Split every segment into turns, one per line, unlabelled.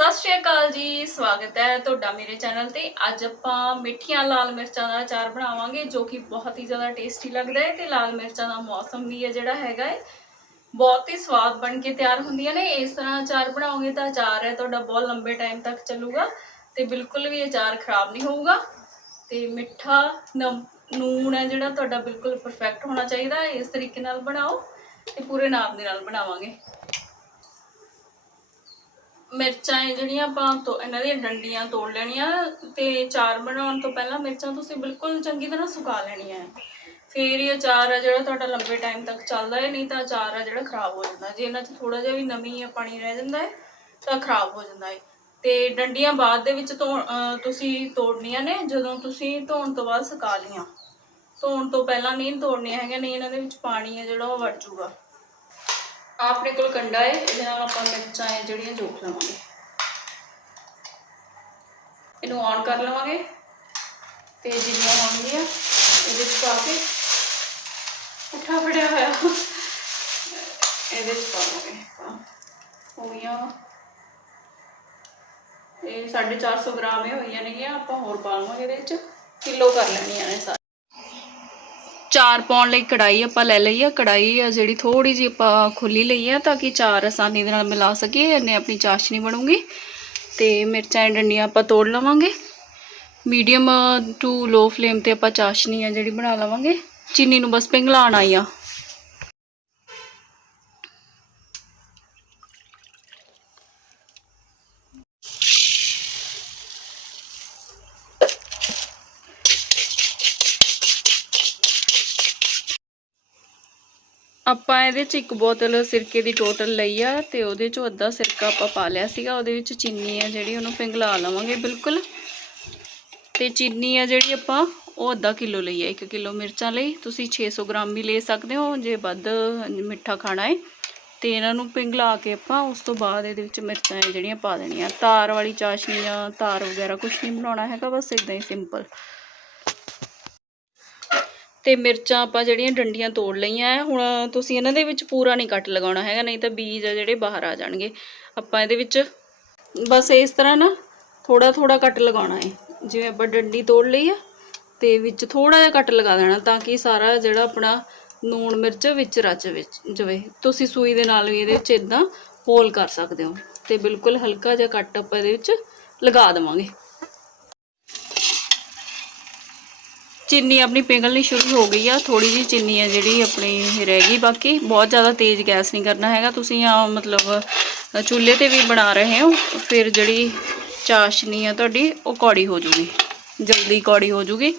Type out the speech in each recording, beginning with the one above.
ਸਤਿ ਸ਼੍ਰੀ ਅਕਾਲ ਜੀ, ਸਵਾਗਤ ਹੈ ਤੁਹਾਡਾ ਮੇਰੇ ਚੈਨਲ ਤੇ। ਅੱਜ ਆਪਾਂ ਮਿੱਠੀਆਂ ਲਾਲ ਮਿਰਚਾਂ ਦਾ ਅਚਾਰ ਬਣਾਵਾਂਗੇ, ਜੋ ਕਿ ਬਹੁਤ ਹੀ ਜ਼ਿਆਦਾ ਟੇਸਟੀ ਲੱਗਦਾ ਹੈ ਤੇ ਲਾਲ ਮਿਰਚਾਂ ਦਾ ਮੌਸਮ ਵੀ ਹੈ ਜਿਹੜਾ ਹੈਗਾ ਹੈ, ਬਹੁਤ ਹੀ ਸਵਾਦ ਬਣ ਕੇ ਤਿਆਰ ਹੁੰਦੀਆਂ ਨੇ। ਇਸ ਤਰ੍ਹਾਂ ਅਚਾਰ ਬਣਾਓਗੇ ਤਾਂ ਅਚਾਰ ਹੈ ਤੁਹਾਡਾ ਬਹੁਤ ਲੰਬੇ ਟਾਈਮ ਤੱਕ ਚੱਲੂਗਾ ਤੇ ਬਿਲਕੁਲ ਵੀ ਅਚਾਰ ਖਰਾਬ ਨਹੀਂ ਹੋਊਗਾ। ਤੇ ਮਿੱਠਾ, ਨਮ, ਨੂਣ ਹੈ ਜਿਹੜਾ ਤੁਹਾਡਾ ਬਿਲਕੁਲ ਪਰਫੈਕਟ ਹੋਣਾ ਚਾਹੀਦਾ ਇਸ ਤਰੀਕੇ ਨਾਲ ਬਣਾਓ ਤੇ ਪੂਰੇ ਨਾਪ ਦੇ ਨਾਲ ਬਣਾਵਾਂਗੇ। ਮਿਰਚਾਂ ਹੈ ਜਿਹੜੀਆਂ ਆਪਾਂ ਤੋਂ, ਇਹਨਾਂ ਦੀਆਂ ਡੰਡੀਆਂ ਤੋੜ ਲੈਣੀਆਂ ਤੇ ਚਾਰ ਬਣਾਉਣ ਤੋਂ ਪਹਿਲਾਂ ਮਿਰਚਾਂ ਤੁਸੀਂ ਬਿਲਕੁਲ ਚੰਗੀ ਤਰ੍ਹਾਂ ਸੁਕਾ ਲੈਣੀਆਂ ਹੈ। ਫਿਰ ਇਹ ਅਚਾਰ ਆ ਜਿਹੜਾ ਤੁਹਾਡਾ ਲੰਬੇ ਟਾਈਮ ਤੱਕ ਚੱਲਦਾ ਹੈ, ਨਹੀਂ ਤਾਂ ਅਚਾਰ ਆ ਜਿਹੜਾ ਖਰਾਬ ਹੋ ਜਾਂਦਾ ਜੇ ਇਹਨਾਂ 'ਚ ਥੋੜਾ ਜਿਹਾ ਵੀ ਨਮੀ ਜਾਂ ਪਾਣੀ ਰਹਿ ਜਾਂਦਾ ਹੈ, ਤਾਂ ਖਰਾਬ ਹੋ ਜਾਂਦਾ ਹੈ। ਤੇ ਡੰਡੀਆਂ ਬਾਅਦ ਦੇ ਵਿੱਚ ਧੋ ਤੁਸੀਂ ਤੋੜਨੀਆਂ ਨੇ, ਜਦੋਂ ਤੁਸੀਂ ਧੋਣ ਤੋਂ ਬਾਅਦ ਸੁਕਾ ਲੀਆਂ ਧੋਣ ਤੋਂ ਪਹਿਲਾਂ ਨਹੀਂ ਤੋੜਨੀਆਂ ਹੈਗੀਆਂ, ਨਹੀਂ ਇਹਨਾਂ ਦੇ ਵਿੱਚ ਪਾਣੀ ਹੈ ਜਿਹੜਾ ਉਹ ਵੜ ਜਾਊਗਾ। ਆਪਣੇ ਕੋਲ ਕੰਡਾ ਹੈ ਇਹਦੇ ਨਾਲ ਆਪਾਂ ਮਿਰਚਾਂ ਹੈ ਜਿਹੜੀਆਂ ਜੋਖ ਲਵਾਂਗੇ। ਇਹਨੂੰ ਔਨ ਕਰ ਲਵਾਂਗੇ। ਤੇ ਜਿੰਨੀਆਂ ਹੋਣਗੀਆਂ, ਇਹਦੇ ਵਿੱਚ ਪਾ ਕੇ ਪੁੱਠਾ ਫੜਿਆ ਹੋਇਆ। ਇਹਦੇ ਵਿੱਚ ਪਾਵਾਂਗੇ ਆਪਾਂ। ਹੋ ਗਈਆਂ। ਇਹ 450 ਗ੍ਰਾਮ ਇਹ ਹੋਈਆਂ ਨੇਗੀਆਂ, ਆਪਾਂ ਹੋਰ ਪਾ ਲਵਾਂਗੇ ਇਹਦੇ ਵਿੱਚ ਕਿਲੋ ਕਰ ਲੈਣੀਆਂ ਨੇ ਸਾਰੀਆਂ ਚਾਰ ਪਾਉਣ ਲਈ ਕੜਾਈ ਆਪਾਂ ਲੈ ਲਈ ਆ। ਕੜਾਈ ਆ ਜਿਹੜੀ ਥੋੜੀ ਜਿਹੀ ਆਪਾਂ ਖੁੱਲੀ ਲਈ ਆ ਤਾਂ ਕਿ ਚਾਰ ਆਸਾਨੀ ਦੇ ਨਾਲ ਮਿਲਾ ਸਕੀਏ ਇਹਨੇ ਆਪਣੀ ਚਾਸ਼ਨੀ ਬਣੂਗੀ। ਤੇ ਮਿਰਚਾਂ ਦੀਆਂ ਡੰਡੀਆਂ ਆਪਾਂ ਤੋੜ ਲਵਾਂਗੇ। ਮੀਡੀਅਮ ਟੂ ਲੋ ਫਲੇਮ ਤੇ ਆਪਾਂ ਚਾਸ਼ਨੀ ਆ ਜਿਹੜੀ ਬਣਾ ਲਵਾਂਗੇ। ਚੀਨੀ ਨੂੰ ਬਸ ਪਿੰਗਲਾਣ ਆਈ ਆ। ਆਪਾਂ ਇਹਦੇ ਚ ਇੱਕ ਬੋਤਲ ਸਿਰਕੇ ਦੀ ਟੋਟਲ ਲਈ ਆ ਤੇ ਉਹਦੇ ਚੋਂ ਅੱਧਾ ਸਿਰਕਾ ਆਪਾਂ ਪਾ ਲਿਆ ਸੀਗਾ, ਉਹਦੇ ਵਿੱਚ ਚੀਨੀ ਆ ਜਿਹੜੀ ਉਹਨੂੰ ਪਿੰਗਲਾ ਲਵਾਂਗੇ ਬਿਲਕੁਲ। ਤੇ ਚੀਨੀ ਆ ਜਿਹੜੀ ਆਪਾਂ ਉਹ ਅੱਧਾ ਕਿਲੋ ਲਈ ਆ 1 ਕਿਲੋ ਮਿਰਚਾਂ ਲਈ। ਤੁਸੀਂ 600 ਗ੍ਰਾਮ ਵੀ ਲੈ ਸਕਦੇ ਹੋ ਜੇ ਵੱਧ ਮਿੱਠਾ ਖਾਣਾ ਹੈ ਤੇ ਇਹਨਾਂ ਨੂੰ ਪਿੰਗਲਾ ਕੇ ਆਪਾਂ ਉਸ ਤੋਂ ਬਾਅਦ ਇਹਦੇ ਵਿੱਚ ਮਿਰਚਾਂ ਜਿਹੜੀਆਂ ਪਾ ਦੇਣੀਆਂ। ਤਾਰ ਵਾਲੀ ਚਾਸ਼ਨੀ ਜਾਂ ਤਾਰ ਵਗੈਰਾ ਕੁਝ ਨਹੀਂ ਬਣਾਉਣਾ ਹੈਗਾ, ਬਸ ਇਦਾਂ ਹੀ ਸਿੰਪਲ ਤੇ ਮਿਰਚਾਂ ਆਪਾਂ ਜਿਹੜੀਆਂ ਡੰਡੀਆਂ ਤੋੜ ਲਈਆਂ ਹੈ ਹੁਣ ਤੁਸੀਂ ਇਹਨਾਂ ਦੇ ਵਿੱਚ ਪੂਰਾ ਨਹੀਂ ਕੱਟ ਲਗਾਉਣਾ ਹੈਗਾ, ਨਹੀਂ ਤਾਂ ਬੀਜ ਆ ਜਿਹੜੇ ਬਾਹਰ ਆ ਜਾਣਗੇ। ਆਪਾਂ ਇਹਦੇ ਵਿੱਚ ਬਸ ਇਸ ਤਰ੍ਹਾਂ ਨਾ ਥੋੜਾ ਥੋੜਾ ਕੱਟ ਲਗਾਉਣਾ ਹੈ ਜਿਵੇਂ ਆਪਾਂ ਡੰਡੀ ਤੋੜ ਲਈ ਆ, ਤੇ ਵਿੱਚ ਥੋੜਾ ਜਿਹਾ ਕੱਟ ਲਗਾ ਦੇਣਾ ਤਾਂ ਕਿ ਸਾਰਾ ਜਿਹੜਾ ਆਪਣਾ ਨੂਣ ਮਿਰਚ ਵਿੱਚ ਰਚ ਵਿੱਚ ਜਵੇ। ਤੁਸੀਂ ਸੂਈ ਦੇ ਨਾਲ ਵੀ ਇਹਦੇ ਵਿੱਚ ਇਦਾਂ ਹੋਲ ਕਰ ਸਕਦੇ ਹੋ। ਤੇ ਬਿਲਕੁਲ ਹਲਕਾ ਜਿਹਾ ਕੱਟ ਆਪਾਂ ਇਹਦੇ ਵਿੱਚ ਲਗਾ ਦੇਵਾਂਗੇ। ਚੀਨੀ ਆਪਣੀ ਪਿਘਲਣੀ ਸ਼ੁਰੂ ਹੋ ਗਈ ਆ ਥੋੜੀ ਜਿਹੀ ਚੀਨੀ ਆ ਜਿਹੜੀ ਆਪਣੀ ਰਹਿ ਗਈ ਬਾਕੀ। ਬਹੁਤ ਜ਼ਿਆਦਾ ਤੇਜ਼ ਗੈਸ ਨਹੀਂ ਕਰਨਾ ਹੈਗਾ। ਤੁਸੀਂ ਆ ਮਤਲਬ ਚੁੱਲ੍ਹੇ ਤੇ ਵੀ ਬਣਾ ਰਹੇ ਹੋ, ਫਿਰ ਜਿਹੜੀ ਚਾਸ਼ਨੀ ਆ ਤੁਹਾਡੀ, ਉਹ ਕੌੜੀ ਹੋ ਜੂਗੀ। ਜਲਦੀ ਕੌੜੀ ਹੋ ਜੂਗੀ।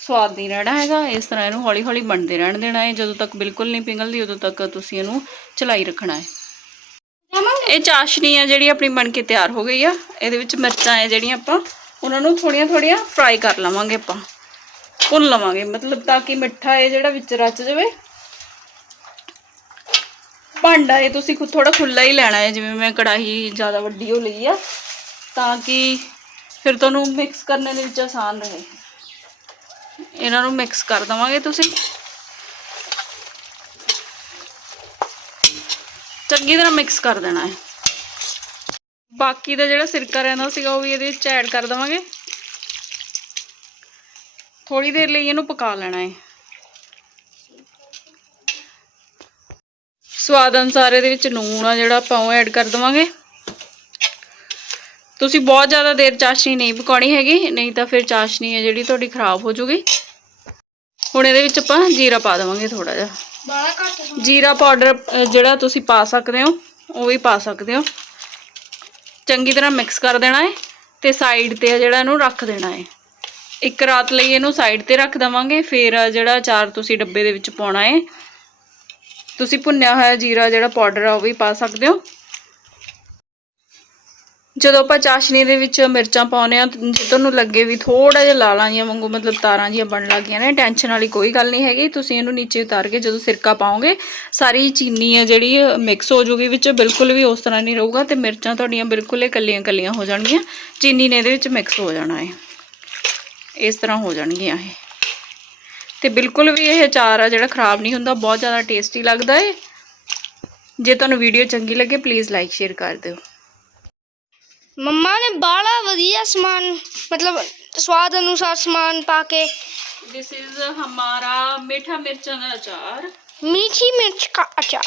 ਸਵਾਦ ਨਹੀਂ ਰਹਿਣਾ ਹੈਗਾ। ਇਸ ਤਰ੍ਹਾਂ ਇਹਨੂੰ ਹੌਲੀ ਹੌਲੀ ਬਣਦੇ ਰਹਿਣ ਦੇਣਾ ਹੈ। ਜਦੋਂ ਤੱਕ ਬਿਲਕੁਲ ਨਹੀਂ ਪਿਘਲਦੀ, ਉਦੋਂ ਤੱਕ ਤੁਸੀਂ ਇਹਨੂੰ ਚਲਾਈ ਰੱਖਣਾ ਹੈ। ਇਹ ਚਾਸ਼ਨੀ ਆ ਜਿਹੜੀ ਆਪਣੀ ਬਣ ਕੇ ਤਿਆਰ ਹੋ ਗਈ ਆ। ਇਹਦੇ ਵਿੱਚ ਮਿਰਚਾਂ ਆ ਜਿਹੜੀਆਂ ਆਪਾਂ, ਉਹਨਾਂ ਨੂੰ ਥੋੜੀਆਂ ਥੋੜੀਆਂ ਫਰਾਈ ਕਰ ਲਵਾਂਗੇ ਆਪਾਂ। ਭੁੰਨ ਲਵਾਂਗੇ, ਮਤਲਬ ਤਾਂ ਕਿ ਮਿੱਠਾ ਇਹ ਜਿਹੜਾ ਵਿੱਚ ਰਚ ਜਾਵੇ। ਭਾਂਡਾ ਇਹ ਤੁਸੀਂ ਖੁਦ ਥੋੜਾ ਖੁੱਲਾ ਹੀ ਲੈਣਾ ਹੈ, ਜਿਵੇਂ ਮੈਂ ਕੜਾਹੀ ਜ਼ਿਆਦਾ ਵੱਡੀ ਹੋ ਲਈ ਆ, ਤਾਂ ਕਿ ਫਿਰ ਤੁਹਾਨੂੰ ਮਿਕਸ ਕਰਨ ਦੇ ਵਿੱਚ ਆਸਾਨ ਰਹੇ। ਇਹਨਾਂ ਨੂੰ ਮਿਕਸ ਕਰ ਦਵਾਂਗੇ ਤੁਸੀਂ। ਚੰਗੀ ਤਰ੍ਹਾਂ ਮਿਕਸ ਕਰ ਦੇਣਾ ਹੈ। ਬਾਕੀ ਦਾ ਜਿਹੜਾ ਸਿਰਕਾ ਰਹਿੰਦਾ ਸੀਗਾ, ਉਹ ਵੀ ਇਹਦੇ ਵਿੱਚ ਐਡ ਕਰ ਦਵਾਂਗੇ। ਥੋੜੀ ਦੇਰ ਲਈ ਇਹਨੂੰ ਪਕਾ ਲੈਣਾ ਹੈ ਸਵਾਦ ਅਨੁਸਾਰ ਇਹਦੇ ਵਿੱਚ ਨੂਣ ਆ ਜਿਹੜਾ ਆਪਾਂ ਉਹ ਐਡ ਕਰ ਦਵਾਂਗੇ। ਤੁਸੀਂ ਬਹੁਤ ਜ਼ਿਆਦਾ ਦੇਰ ਚਾਸ਼ਨੀ ਨਹੀਂ ਪਕਾਉਣੀ ਹੈਗੀ ਨਹੀਂ ਤਾਂ ਫਿਰ ਚਾਸ਼ਨੀ ਹੈ ਜਿਹੜੀ ਤੁਹਾਡੀ ਖਰਾਬ ਹੋ ਜੂਗੀ। ਹੁਣ ਇਹਦੇ ਵਿੱਚ ਆਪਾਂ ਜੀਰਾ ਪਾ ਦੇਵਾਂਗੇ ਥੋੜਾ ਜਿਹਾ।
ਬਾਲਾ ਘੱਟ
ਜੀਰਾ ਪਾਊਡਰ ਜਿਹੜਾ ਤੁਸੀਂ ਪਾ ਸਕਦੇ ਹੋ ਉਹ ਵੀ ਪਾ ਸਕਦੇ ਹੋ। ਚੰਗੀ ਤਰ੍ਹਾਂ ਮਿਕਸ ਕਰ ਦੇਣਾ ਹੈ ਤੇ ਸਾਈਡ ਤੇ ਆ ਜਿਹੜਾ ਇਹਨੂੰ ਰੱਖ ਦੇਣਾ ਹੈ ਇੱਕ ਰਾਤ ਲਈ ਇਹਨੂੰ ਸਾਈਡ ਤੇ ਰੱਖ ਦਵਾਂਗੇ, ਫਿਰ ਜਿਹੜਾ ਅਚਾਰ ਤੁਸੀਂ ਡੱਬੇ ਦੇ ਵਿੱਚ ਪਾਉਣਾ ਹੈ ਤੁਸੀਂ ਭੁੰਨਿਆ ਹੋਇਆ ਜੀਰਾ ਜਿਹੜਾ ਪਾਊਡਰ ਆ ਉਹ ਵੀ ਪਾ ਸਕਦੇ ਹੋ। ਜਦੋਂ ਆਪਾਂ ਚਾਸ਼ਨੀ ਦੇ ਵਿੱਚ ਮਿਰਚਾਂ ਪਾਉਨੇ ਆ ਜੇ ਤੁਹਾਨੂੰ ਲੱਗੇ ਵੀ ਥੋੜਾ ਜਿਹਾ ਲਾਲਾਂ ਜਿਹੀਆਂ ਵਾਂਗੂ, ਮਤਲਬ ਤਾਰਾਂ ਜਿਹੀਆਂ ਬਣਨ ਲੱਗੀਆਂ ਨੇ ਟੈਨਸ਼ਨ ਵਾਲੀ ਕੋਈ ਗੱਲ ਨਹੀਂ ਹੈਗੀ। ਤੁਸੀਂ ਇਹਨੂੰ ਨੀਚੇ ਉਤਾਰ ਕੇ ਜਦੋਂ ਸਿਰਕਾ ਪਾਓਗੇ, ਸਾਰੀ ਚੀਨੀ ਹੈ ਜਿਹੜੀ ਮਿਕਸ ਹੋ ਜੂਗੀ ਵਿੱਚ, ਬਿਲਕੁਲ ਵੀ ਉਸ ਤਰ੍ਹਾਂ ਨਹੀਂ ਰਹੂਗਾ ਤੇ ਮਿਰਚਾਂ ਤੁਹਾਡੀਆਂ ਬਿਲਕੁਲ ਹੀ ਕੱਲੀਆਂ ਕੱਲੀਆਂ ਹੋ ਜਾਣਗੀਆਂ। ਚੀਨੀ ਨੇ ਇਹਦੇ ਵਿੱਚ ਮਿਕਸ ਹੋ ਜਾਣਾ ਹੈ ਇਸ ਤਰ੍ਹਾਂ ਹੋ ਜਾਣਗੀਆਂ ਇਹ ਤੇ ਬਿਲਕੁਲ ਵੀ ਇਹ ਅਚਾਰ ਆ ਜਿਹੜਾ ਖਰਾਬ ਨਹੀਂ ਹੁੰਦਾ ਬਹੁਤ ਜ਼ਿਆਦਾ ਟੇਸਟੀ ਲੱਗਦਾ ਹੈ ਜੇ ਤੁਹਾਨੂੰ ਵੀਡੀਓ ਚੰਗੀ ਲੱਗੇ ਪਲੀਜ਼ ਲਾਈਕ ਸ਼ੇਅਰ ਕਰ ਦਿਓ
ਮੰਮਾ ਨੇ ਬਾਲਾ ਵਧੀਆ ਸਮਾਨ ਮਤਲਬ ਸਵਾਦ ਅਨੁਸਾਰ ਸਮਾਨ ਪਾ ਕੇ
ਦਿਸ ਇਜ਼ ਹਮਾਰਾ ਮੀਠਾ ਮਿਰਚਾਂ ਦਾ ਅਚਾਰ
मीठी मिर्च का अचार